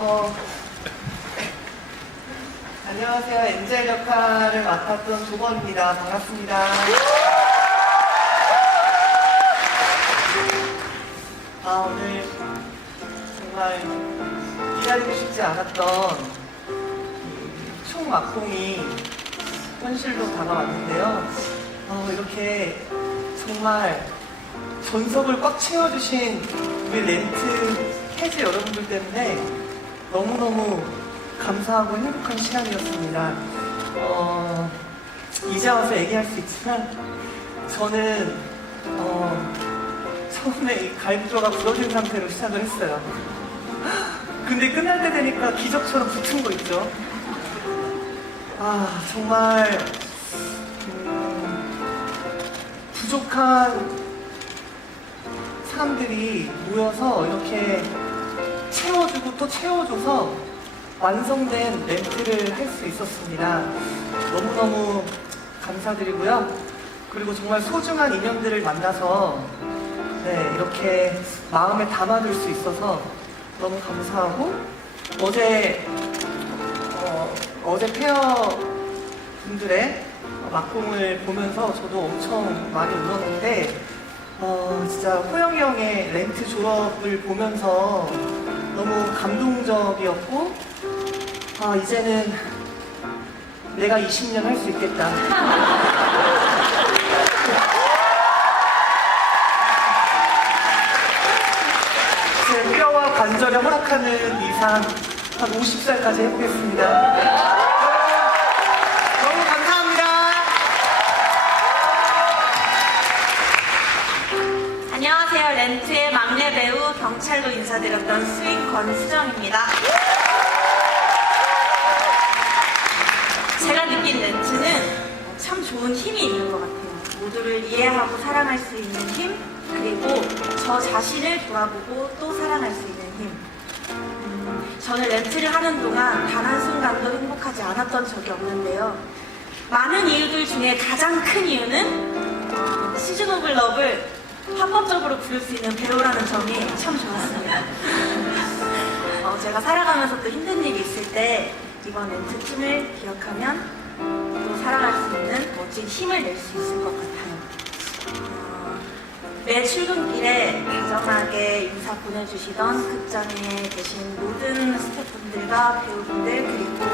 어, 안녕하세요. 엔젤 역할을 맡았던 조건입니다. 반갑습니다. 아, 오늘 정말 기다리고 싶지 않았던 이 총막공이 현실로 다가왔는데요. 어, 이렇게 정말 전석을 꽉 채워주신 우리 렌트 해지 여러분들 때문에 너무너무 감사하고 행복한 시간이었습니다. 어, 이제 와서 얘기할 수 있지만 저는 어, 처음에 이 갈비뼈가 부러진 상태로 시작을 했어요. 근데 끝날 때 되니까 기적처럼 붙은 거 있죠. 아 정말 음, 부족한 사람들이 모여서 이렇게 채워주고 또 채워줘서 완성된 멘트를 할 수 있었습니다. 너무너무 감사드리고요. 그리고 정말 소중한 인연들을 만나서 네, 이렇게 마음에 담아둘 수 있어서 너무 감사하고 어제 어, 어제 페어 분들의 막공을 보면서 저도 엄청 많이 울었는데 어, 진짜 호영이 형의 렌트 졸업을 보면서 너무 감동적이었고 아 이제는 내가 20년 할 수 있겠다. 제 뼈와 관절에 허락하는 이상 한 50살까지 해보겠습니다. 너무 감사합니다. 안녕하세요. 배우 경찰로 인사드렸던 스윙 권수정입니다. 제가 느낀 렌트는 참 좋은 힘이 있는 것 같아요. 모두를 이해하고 사랑할 수 있는 힘, 그리고 저 자신을 돌아보고 또 사랑할 수 있는 힘. 음, 저는 렌트를 하는 동안 단 한 순간도 행복하지 않았던 적이 없는데요. 많은 이유들 중에 가장 큰 이유는 시즌 오브 러브를 합법적으로 부를 수 있는 배우라는 점이 참 좋았습니다. 어, 제가 살아가면서 또 힘든 일이 있을 때 이번 렌트 춤을 기억하면 또 살아갈 수 있는 멋진 힘을 낼 수 있을 것 같아요. 어, 매 출근길에 다정하게 인사 보내주시던 극장에 계신 모든 스태프분들과 배우분들 그리고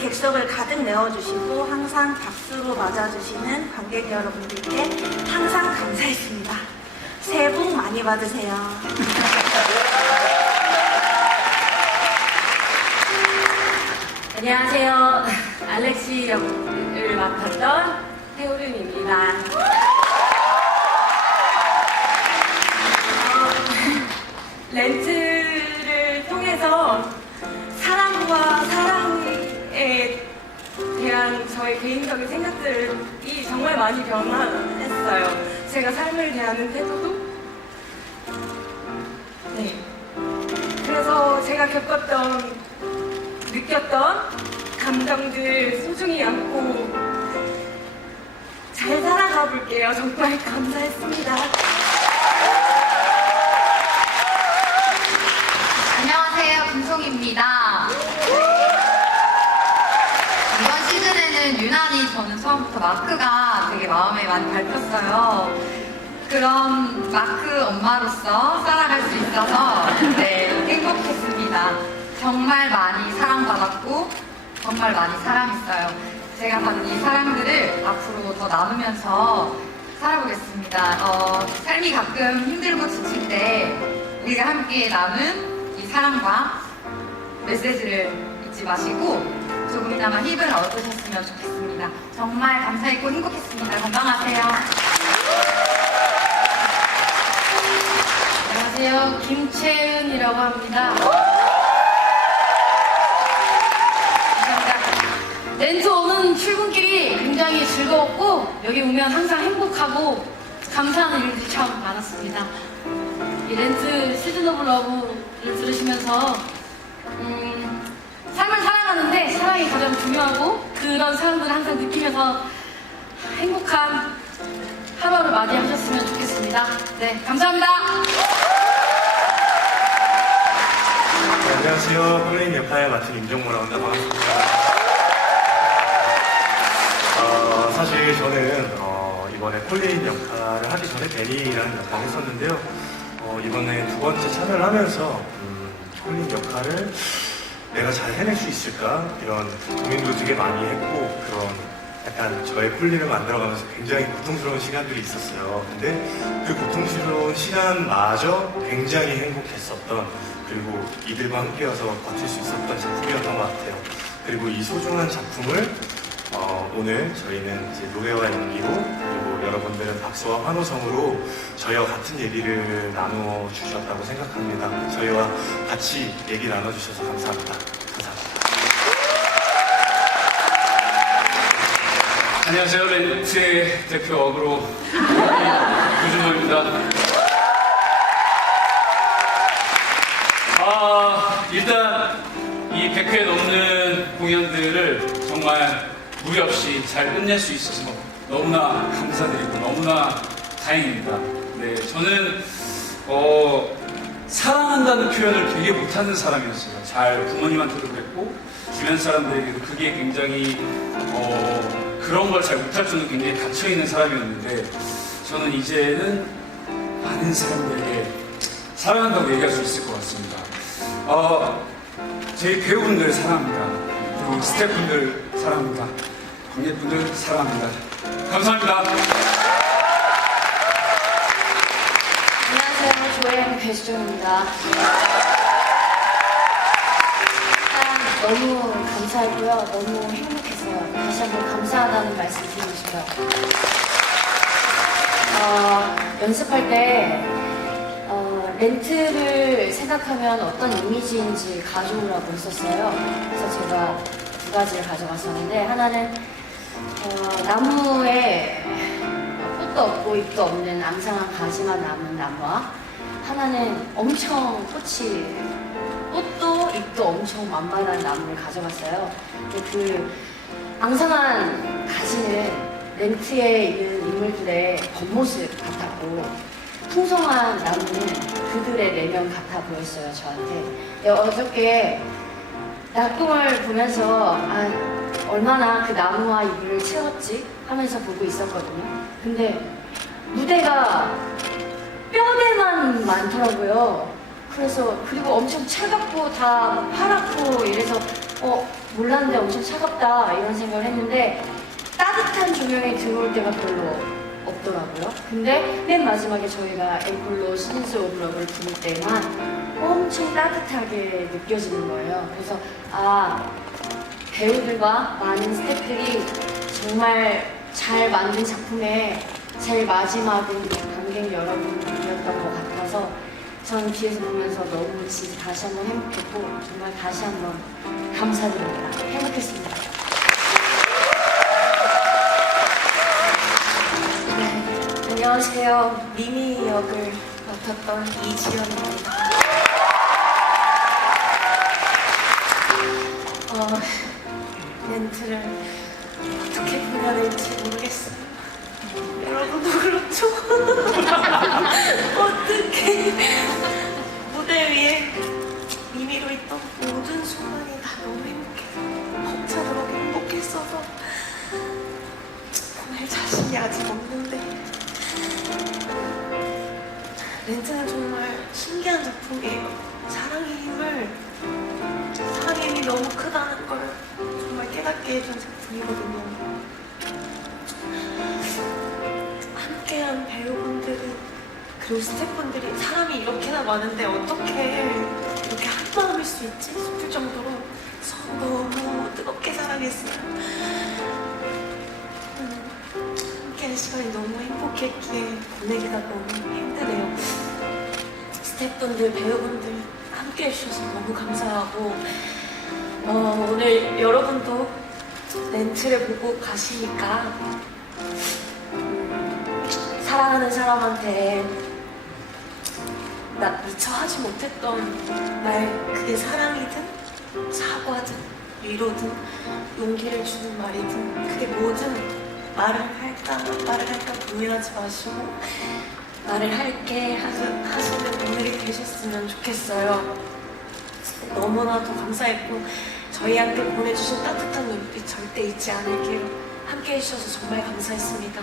객석을 가득 메워주시고 항상 박수로 맞아주시는 관객 여러분들께 항상 감사했습니다. 새해 복 많이 받으세요. 안녕하세요. 알렉시 역을 맡았던 해오름입니다. 어, 렌트를 통해서 사랑과 사랑에 대한 저의 개인적인 생각들이 정말 많이 변화했어요. 제가 삶을 대하는 태도도 그래서 제가 겪었던 느꼈던 감정들 소중히 안고 잘 살아가 볼게요. 정말 감사했습니다. 안녕하세요, 금송입니다. 이번 시즌에는 유난히 저는 처음부터 마크가 되게 마음에 많이 밟혔어요. 그런 마크 엄마로서 살아갈 수 있어서. 정말 많이 사랑받았고 정말 많이 사랑했어요. 제가 받은 이 사랑들을 앞으로 더 나누면서 살아보겠습니다. 어, 삶이 가끔 힘들고 지칠 때 우리가 함께 나눈 이 사랑과 메시지를 잊지 마시고 조금이나마 힘을 얻으셨으면 좋겠습니다. 정말 감사했고 행복했습니다. 건강하세요. 안녕하세요. 김채은이라고 합니다. 렌트 오는 출근길이 굉장히 즐거웠고 여기 오면 항상 행복하고 감사하는 일들이 참 많았습니다. 이 렌트 시즌 오브 러브를 들으시면서 음, 삶을 살아가는데 사랑이 가장 중요하고 그런 사람들을 항상 느끼면서 행복한 하루를 맞이하셨으면 좋겠습니다. 네, 감사합니다. 안녕하세요. 콜린 역할 맡은 임종모라고 합니다. 반갑습니다. 사실 저는 어, 이번에 콜린 역할을 하기 전에 베니라는 역할을 했었는데요. 어, 이번에 두 번째 참여를 하면서 음, 콜린 역할을 내가 잘 해낼 수 있을까 이런 고민도 되게 많이 했고 그런 약간 저의 콜린을 만들어가면서 굉장히 고통스러운 시간들이 있었어요. 근데 그 고통스러운 시간마저 굉장히 행복했었던 그리고 이들과 함께여서 버틸 수 있었던 작품이었던 것 같아요. 그리고 이 소중한 작품을 어, 오늘 저희는 이제 노래와 연기로 그리고 여러분들은 박수와 환호성으로 저희와 같은 얘기를 나누어 주셨다고 생각합니다. 저희와 같이 얘기 나눠주셔서 감사합니다. 감사합니다. 안녕하세요. 렌트의 대표 어그로 유준호입니다. 아, 일단 이 100회 넘는 공연들을 정말 무리 없이 잘 끝낼 수 있어서 너무나 감사드리고 너무나 다행입니다. 네, 저는 어, 사랑한다는 표현을 되게 못하는 사람이었어요. 잘 부모님한테도 그랬고 주변 사람들에게도 그게 굉장히 어, 그런 걸 잘 못할 줄은 굉장히 닫혀 있는 사람이었는데 저는 이제는 많은 사람들에게 사랑한다고 얘기할 수 있을 것 같습니다. 어, 저희 배우분들 사랑합니다. 그리고 스태프분들 사랑합니다. 관객분들 사랑합니다. 감사합니다. 안녕하세요. 조엠 배수정입니다. 일단 너무 감사했고요. 너무 행복했어요. 다시 한번 감사하다는 말씀 드리고 싶어요. 어, 연습할 때 어, 렌트를 생각하면 어떤 이미지인지 가져오라고 했었어요. 그래서 제가 두 가지를 가져갔었는데 하나는 어, 나무에 꽃도 없고 잎도 없는 앙상한 가지만 남은 나무와 하나는 엄청 꽃이 꽃도 잎도 엄청 만만한 나무를 가져갔어요. 그 앙상한 가지는 렌트에 있는 인물들의 겉모습 같았고 풍성한 나무는 그들의 내면 같아 보였어요 저한테. 예, 어저께 낙동을 보면서 아, 얼마나 그 나무와 잎을 채웠지 하면서 보고 있었거든요. 근데 무대가 뼈대만 많더라고요. 그래서 그리고 엄청 차갑고 다 파랗고 이래서 어 몰랐는데 엄청 차갑다 이런 생각을 했는데 따뜻한 조명이 들어올 때가 별로 없더라고요. 근데 맨 마지막에 저희가 앵콜로 시즌스 오브 러브를 부를 때만 엄청 따뜻하게 느껴지는 거예요. 그래서 아 배우들과 많은 스태프들이 정말 잘 만든 작품의 제일 마지막은 관객 여러분이었던 것 같아서 전 뒤에서 보면서 너무 진짜 다시 한번 행복했고 정말 다시 한번 감사드립니다. 행복했습니다. 네, 안녕하세요. 미미 역을 맡았던 이지연입니다. 어, 멘트를 어떻게 보내야 될지 모르겠어요. 여러분도 그렇죠? 어떻게 무대 위에 미미로 있던 모든 순간이 다 너무 행복해서 벅차도록 행복했어서 보낼 자신이 아직 없는데 렌트는 정말 신기한 작품이에요. 사랑의 힘을 사랑의 힘이 너무 크다는 걸 깨닫게 해준 작품이거든요. 함께한 배우분들은 그리고 스태프분들이 사람이 이렇게나 많은데 어떻게 이렇게 한 마음일 수 있지 싶을 정도로 서로 너무 뜨겁게 사랑했어요. 음, 함께한 시간이 너무 행복했기에 보내기가 너무 힘드네요. 스태프분들, 배우분들 함께 해주셔서 너무 감사하고 어, 오늘 여러분도 렌트를 보고 가시니까 음, 사랑하는 사람한테 나 미처 하지 못했던 말 그게 사랑이든 사과든 위로든 용기를 주는 말이든 그게 뭐든 말을 할까 말을 할까 고민하지 마시고 말을 할게 하시- 하시는 오늘이 되셨으면 좋겠어요. 너무나도 감사했고 저희한테 보내주신 따뜻한 눈빛 절대 잊지 않을게요. 함께 해주셔서 정말 감사했습니다.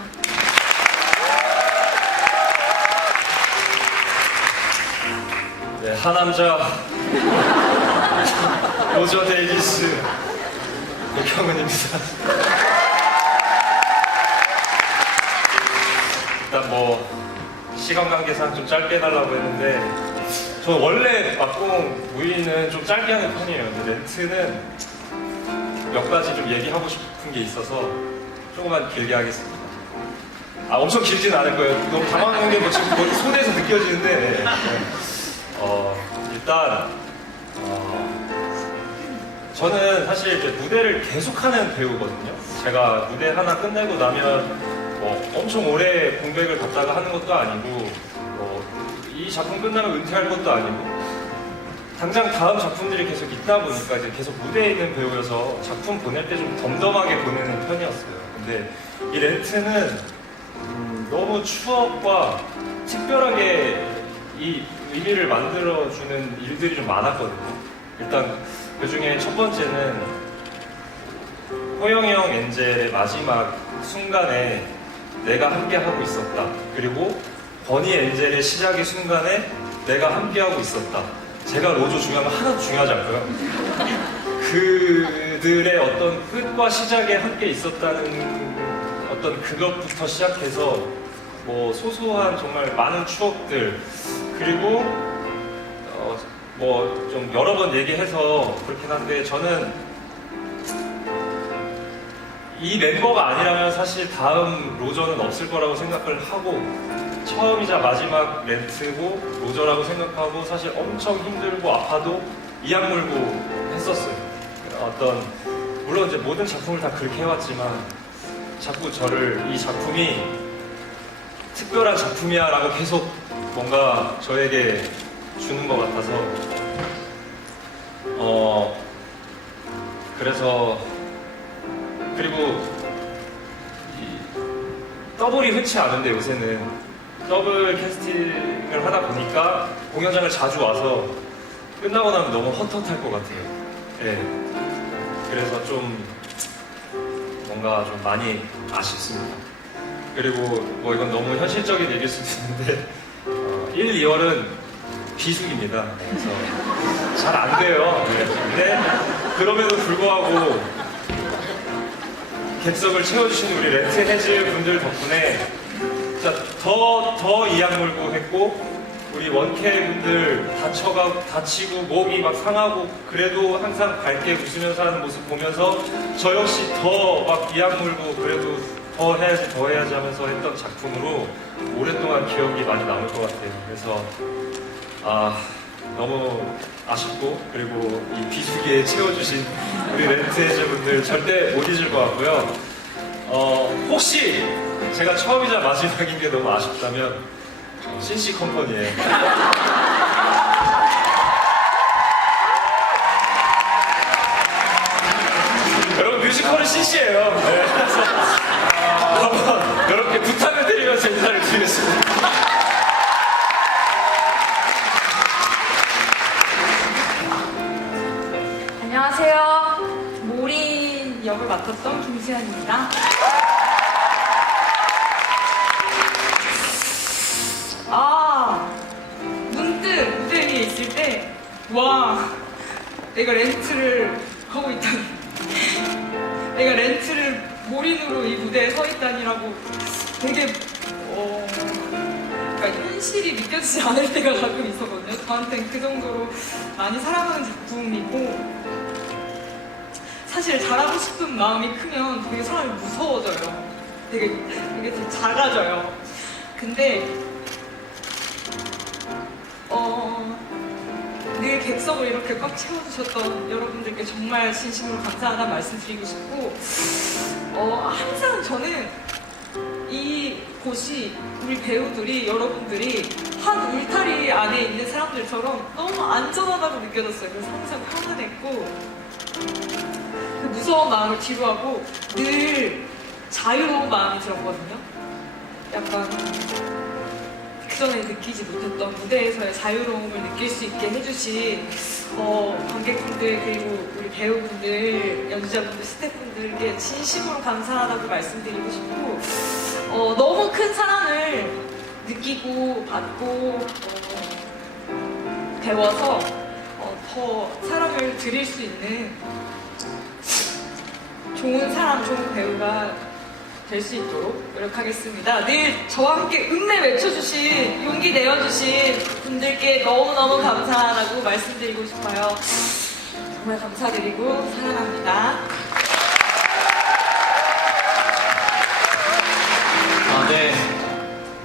네, 하남자 로저 데이비스 백형은입니다. 일단 뭐 시간 관계상 좀 짧게 해달라고 했는데 저 원래 막공 무인은 좀 짧게 하는 편이에요. 근데 렌트는 몇 가지 좀 얘기하고 싶은 게 있어서 조금만 길게 하겠습니다. 아 엄청 길진 않을 거예요. 너무 당황한 게뭐 지금 뭐 손에서 느껴지는데 네. 어, 일단 어, 저는 사실 이제 무대를 계속하는 배우거든요. 제가 무대 하나 끝내고 나면 뭐 엄청 오래 공백을 갖다가 하는 것도 아니고 뭐 이 작품 끝나면 은퇴할 것도 아니고 당장 다음 작품들이 계속 있다 보니까 이제 계속 무대에 있는 배우여서 작품 보낼 때 좀 덤덤하게 보내는 편이었어요. 근데 이 렌트는 음, 너무 추억과 특별하게 이 의미를 만들어주는 일들이 좀 많았거든요. 일단 그 중에 첫 번째는 호영이 형 엔젤의 마지막 순간에 내가 함께 하고 있었다. 그리고 버니 엔젤의 시작의 순간에 내가 함께하고 있었다. 제가 로조 중요한 건 하나도 중요하지 않고요. 그들의 어떤 끝과 시작에 함께 있었다는 어떤 그것부터 시작해서 뭐 소소한 정말 많은 추억들 그리고 어, 뭐 좀 여러 번 얘기해서 그렇긴 한데 저는 이 멤버가 아니라면 사실 다음 로저는 없을 거라고 생각을 하고 처음이자 마지막 렌트고 로저라고 생각하고 사실 엄청 힘들고 아파도 이악 물고 했었어요. 어떤 물론 이제 모든 작품을 다 그렇게 해왔지만 자꾸 저를 이 작품이 특별한 작품이야라고 계속 뭔가 저에게 주는 것 같아서 어 그래서 그리고 이 더블이 흔치 않은데 요새는 더블 캐스팅을 하다 보니까 공연장을 자주 와서 끝나고 나면 너무 헛헛할 것 같아요. 예. 그래서 좀 뭔가 좀 많이 아쉽습니다. 그리고 뭐 이건 너무 현실적인 얘기일 수도 있는데 어, 1, 2월은 비수기입니다. 그래서 잘 안 돼요. 네. 근데 그럼에도 불구하고 객석을 채워주신 우리 렌트 해즈 분들 덕분에 진짜 더, 더 이악 물고 했고 우리 원캐 분들 다쳐가, 다치고 목이 막 상하고 그래도 항상 밝게 웃으면서 하는 모습 보면서 저 역시 더 막 이악 물고 그래도 더 해야지 더 해야지 하면서 했던 작품으로 오랫동안 기억이 많이 남을 것 같아요. 그래서 아 너무 아쉽고 그리고 이 비수기에 채워주신 우리 렌트해즈 분들 절대 못 잊을 것 같고요. 어 혹시 제가 처음이자 마지막인 게 너무 아쉽다면 신씨 컴퍼니에 여러분 뮤지컬은 CC예요. 네, 그래서 한번 이렇게 부탁을 드리면서 인사를 드리겠습니다. 안녕하세요. 모린 역을 맡았던 김수현입니다. 내가 렌트를 하고 있다니. 내가 렌트를 몰인으로 이 무대에 서 있다니라고 되게, 어, 그러니까 현실이 느껴지지 않을 때가 가끔 있었거든요. 저한테는 그 정도로 많이 사랑하는 작품이고, 사실 잘하고 싶은 마음이 크면 되게 사람이 무서워져요. 되게, 되게 좀 작아져요. 근데, 늘 객석을 이렇게 꽉 채워주셨던 여러분들께 정말 진심으로 감사하다는 말씀 드리고 싶고, 어, 항상 저는 이 곳이 우리 배우들이 여러분들이 한 울타리 안에 있는 사람들처럼 너무 안전하다고 느껴졌어요. 그래서 항상 편안했고 그 무서운 마음을 뒤로하고 늘 자유로운 마음이 들었거든요. 약간 직 전에 느끼지 못했던 무대에서의 자유로움을 느낄 수 있게 해주신 어, 관객분들 그리고 우리 배우분들, 연주자분들, 스태프분들께 진심으로 감사하다고 말씀드리고 싶고 어, 너무 큰 사랑을 느끼고 받고 어, 배워서 어, 더 사랑을 드릴 수 있는 좋은 사람, 좋은 배우가 될 수 있도록 노력하겠습니다. 늘 저와 함께 음내 외쳐주신, 용기 내어주신 분들께 너무너무 감사하다고 말씀드리고 싶어요. 정말 감사드리고 사랑합니다. 아, 네.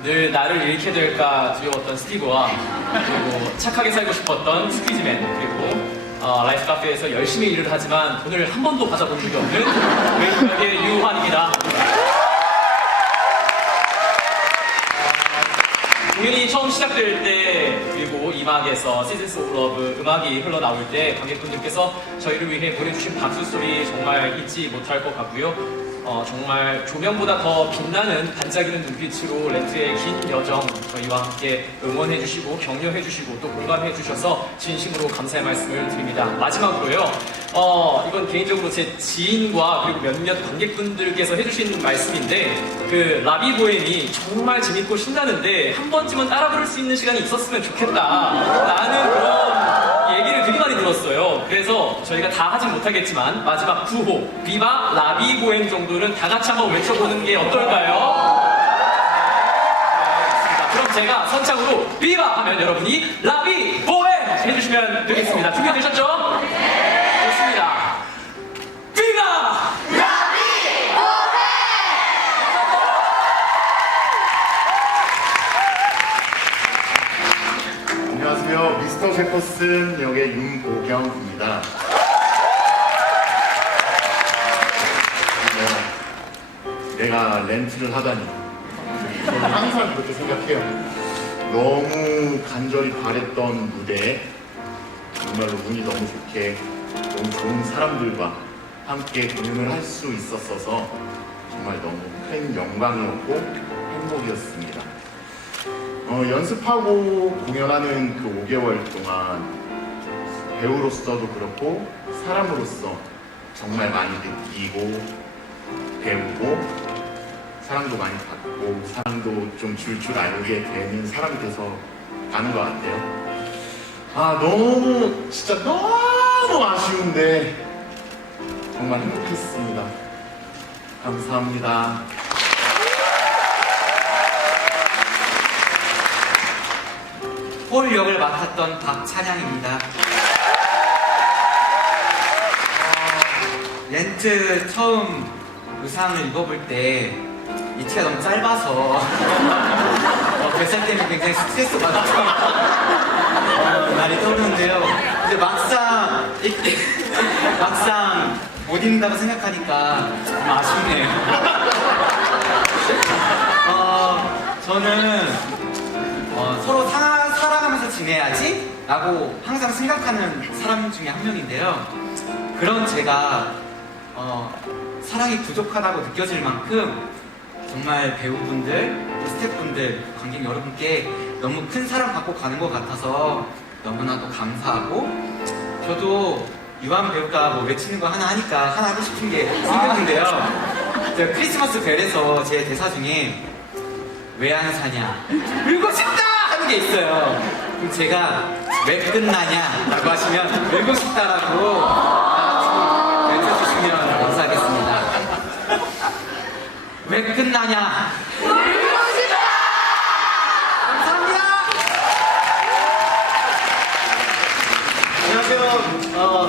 늘 나를 잃게 될까 두려웠던 스티브와 그리고 착하게 살고 싶었던 스퀴즈맨 그리고 어, 라이프 카페에서 열심히 일을 하지만 돈을 한 번도 받아본 적이 없는 웨이크의 유환입니다. 처음 시작될 때 그리고 이막에서 시즌스 오브 러브 음악이 흘러나올 때 관객분들께서 저희를 위해 보내주신 박수 소리 정말 잊지 못할 것 같고요. 어, 정말 조명보다 더 빛나는 반짝이는 눈빛으로 렌트의 긴 여정 저희와 함께 응원해주시고 격려해주시고 또 공감해주셔서 진심으로 감사의 말씀을 드립니다. 마지막으로요. 어, 이건 개인적으로 제 지인과 그리고 몇몇 관객분들께서 해주신 말씀인데 그 라비 보엠이 정말 재밌고 신나는데 한 번쯤은 따라 부를 수 있는 시간이 있었으면 좋겠다 라는 그런 저희가 다 하진 못하겠지만 마지막 9호 비바 라비 보엠 정도는 다 같이 한번 외쳐보는 게 어떨까요? 네, 그럼 제가 선창으로 비바 하면 여러분이 라비 보엠 해주시면 되겠습니다. 준비되셨죠? 네. 좋습니다. 비바! 안녕하세요. 미스터 셰퍼슨 역의 윤보경입니다. 내가 렌트를 하다니. 저는 항상 그렇게 생각해요. 너무 간절히 바랬던 무대에 정말로 운이 너무 좋게 너무 좋은 사람들과 함께 공연을 할 수 있었어서 정말 너무 큰 영광이었고 행복이었습니다. 어, 연습하고 공연하는 그 5개월 동안 배우로서도 그렇고 사람으로서 정말 많이 느끼고 배우고 사랑도 많이 받고 사랑도 좀줄줄 알게 되는 사람이 돼서 가는 것 같아요. 아 너무 진짜 너무 아쉬운데 정말 행복했습니다. 감사합니다. 폴 역을 맡았던 박찬양입니다. 어, 렌트 처음 의상을 입어볼 때 이 티가 너무 짧아서 어, 뱃살 때문에 굉장히 스트레스 받았던 어, 날이 떠오르는데요. 근데 막상 입- 막상 못 입는다고 생각하니까 좀 아쉽네요. 어, 저는 어, 서로 사, 살아가면서 지내야지 라고 항상 생각하는 사람 중에 한 명인데요. 그런 제가 어, 사랑이 부족하다고 느껴질 만큼 정말 배우분들, 또 스태프분들, 관객 여러분께 너무 큰 사랑 받고 가는 것 같아서 너무나도 감사하고 저도 유한 배우가 뭐 외치는 거 하나 하니까 하나 하고 싶은 게 생겼는데요. 제가 크리스마스 벨에서 제 대사 중에 왜 안 사냐? 울고 싶다! 하는 게 있어요. 그럼 제가 왜 끝나냐? 라고 하시면 울고 싶다라고 다 같이 외쳐주시면 감사하겠습니다. 왜 끝나냐? 감사합니다! 안녕하세요. 어,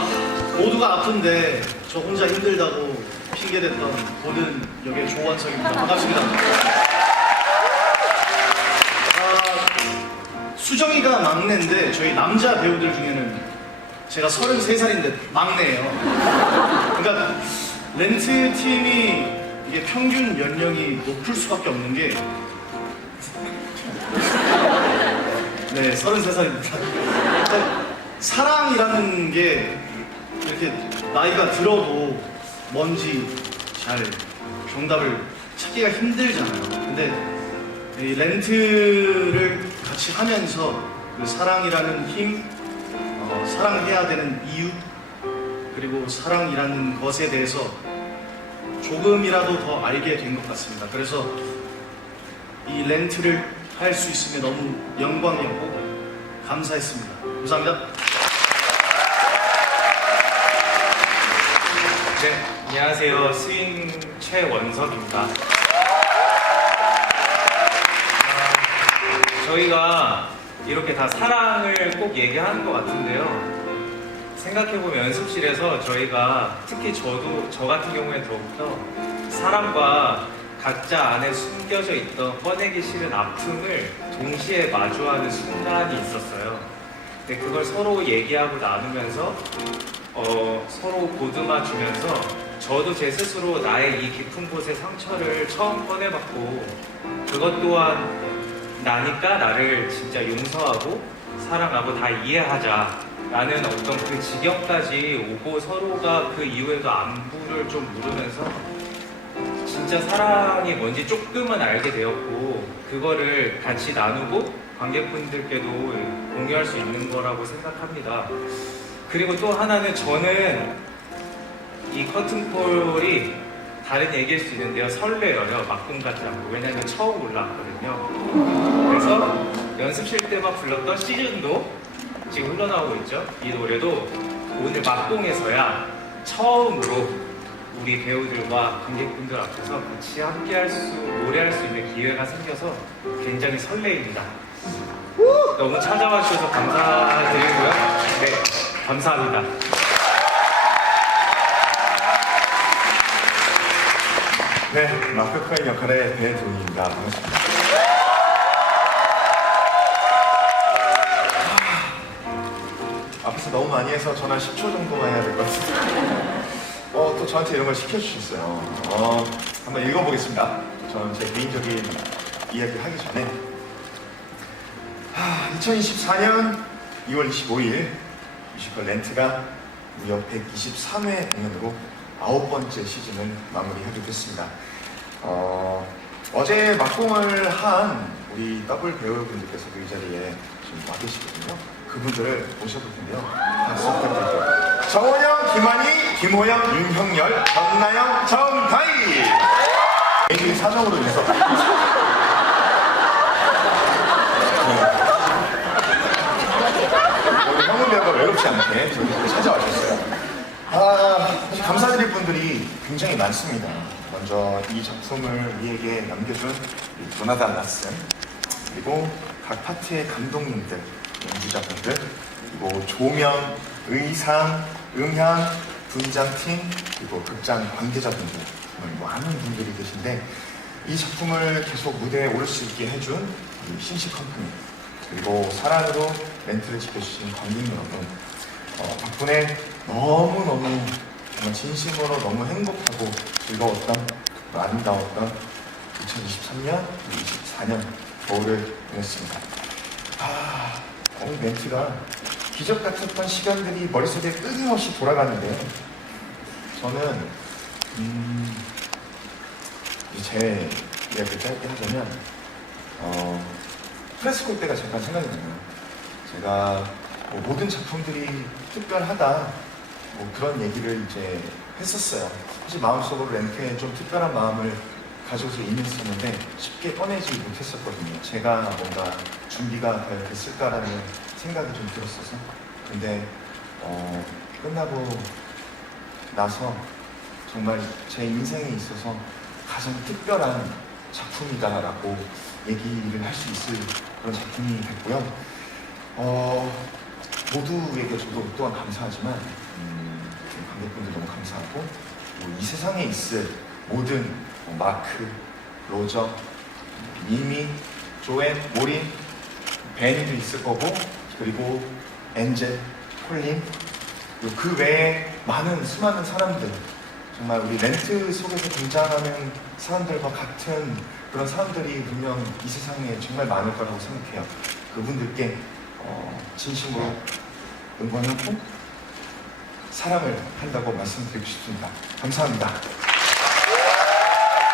모두가 아픈데 저 혼자 힘들다고 핑계댔던 모든 역의 조원석입니다. 반갑습니다. 아, 수정이가 막내인데 저희 남자 배우들 중에는 제가 33살인데 막내예요. 그러니까 렌트 팀이 이게 평균 연령이 높을 수밖에 없는 게 네, 33살입니다. 사랑이라는 게 이렇게 나이가 들어도 뭔지 잘 정답을 찾기가 힘들잖아요. 근데 이 렌트를 같이 하면서 그 사랑이라는 힘, 어, 사랑해야 되는 이유, 그리고 사랑이라는 것에 대해서 조금이라도 더 알게 된 것 같습니다. 그래서 이 렌트를 할 수 있음에 너무 영광이었고 감사했습니다. 감사합니다. 네, 안녕하세요. 스윙 최원석입니다. 아, 저희가 이렇게 다 사랑을 꼭 얘기하는 것 같은데요. 생각해보면 연습실에서 저희가 특히 저도, 저 같은 경우에 더욱더 사람과 각자 안에 숨겨져 있던 꺼내기 싫은 아픔을 동시에 마주하는 순간이 있었어요. 근데 그걸 서로 얘기하고 나누면서 어, 서로 보듬어 주면서 저도 제 스스로 나의 이 깊은 곳의 상처를 처음 꺼내봤고 그것 또한 나니까 나를 진짜 용서하고 사랑하고 다 이해하자 라는 어떤 그 지경까지 오고 서로가 그 이후에도 안부를 좀 물으면서 진짜 사랑이 뭔지 조금은 알게 되었고 그거를 같이 나누고 관객분들께도 공유할 수 있는 거라고 생각합니다. 그리고 또 하나는 저는 이 커튼콜이 다른 얘기일 수 있는데요. 설레어요. 막공 같지 않고. 왜냐면 처음 올라왔거든요. 그래서 연습실 때만 불렀던 시즌도 지금 흘러나오고 있죠. 이 노래도 오늘 막공에서야 처음으로 우리 배우들과 관객분들 앞에서 같이 함께 할 수, 노래할 수 있는 기회가 생겨서 굉장히 설레입니다. 너무 찾아와 주셔서 감사드리고요. 네, 감사합니다. 네, 마크 코엔 역할의 배동입니다. 반갑습니다. 너무 많이 해서 전화 10초 정도만 해야 될 것 같습니다. 어, 또 저한테 이런 걸 시켜주셨어요. 어, 한번 읽어보겠습니다. 저는 제 개인적인 이야기를 하기 전에. 하, 2024년 2월 25일 뮤지컬 렌트가 무려 123회 공연으로 아홉 번째 시즌을 마무리하게 됐습니다. 어, 어제 막공을 한 우리 더블 배우분들께서도 이 자리에 지금 와 계시거든요. 그분들을 모셔볼 텐데요. 부탁드릴게요. 정원영, 김한희, 김호영, 윤형열, 전나영, 정다희! 애들이 사정으로 인해서. 우리 형은 배우가 외롭지 않게 찾아와주셨어요. 아, 감사드릴 분들이 굉장히 많습니다. 먼저 이 작품을 우리에게 남겨준 조나단 라슨, 그리고 각 파트의 감독님들, 연주자분들, 그리고 조명, 의상, 음향, 분장팀, 그리고 극장 관계자분들, 정말 많은 분들이 계신데 이 작품을 계속 무대에 오를 수 있게 해준 신시 컴퍼니, 그리고 사랑으로 멘트를 지켜주신 관객 여러분, 어, 덕분에 너무너무 정말 진심으로 너무 행복하고 즐거웠던 또 아름다웠던 2023년, 24년 겨울을 보냈습니다. 아, 오늘 멘트가 기적 같았던 시간들이 머릿속에 끊임없이 돌아가는데요. 저는 음, 제 이야기를 짧게 하자면 어, 프레스콜 때가 잠깐 생각이 나요. 제가 뭐 모든 작품들이 특별하다 뭐 그런 얘기를 이제 했었어요. 사실 마음속으로 렌트에 좀 특별한 마음을 가지고서 임했었는데 쉽게 꺼내지 못했었거든요. 제가 뭔가 준비가 과연 됐을까라는 생각이 좀 들었어서 근데 어, 끝나고 나서 정말 제 인생에 있어서 가장 특별한 작품이다라고 얘기를 할 수 있을 그런 작품이 됐고요. 어, 모두에게 저도 또한 감사하지만 음, 관객분들 너무 감사하고 그리고 이 세상에 있을 모든 뭐 마크, 로저, 미미, 조앤, 모린, 벤도 있을 거고 그리고 엔젤, 콜린 그 외에 많은 수많은 사람들 정말 우리 렌트 속에서 등장하는 사람들과 같은 그런 사람들이 분명 이 세상에 정말 많을 거라고 생각해요. 그분들께 어, 진심으로 응원하고 사랑을 한다고 말씀드리고 싶습니다. 감사합니다.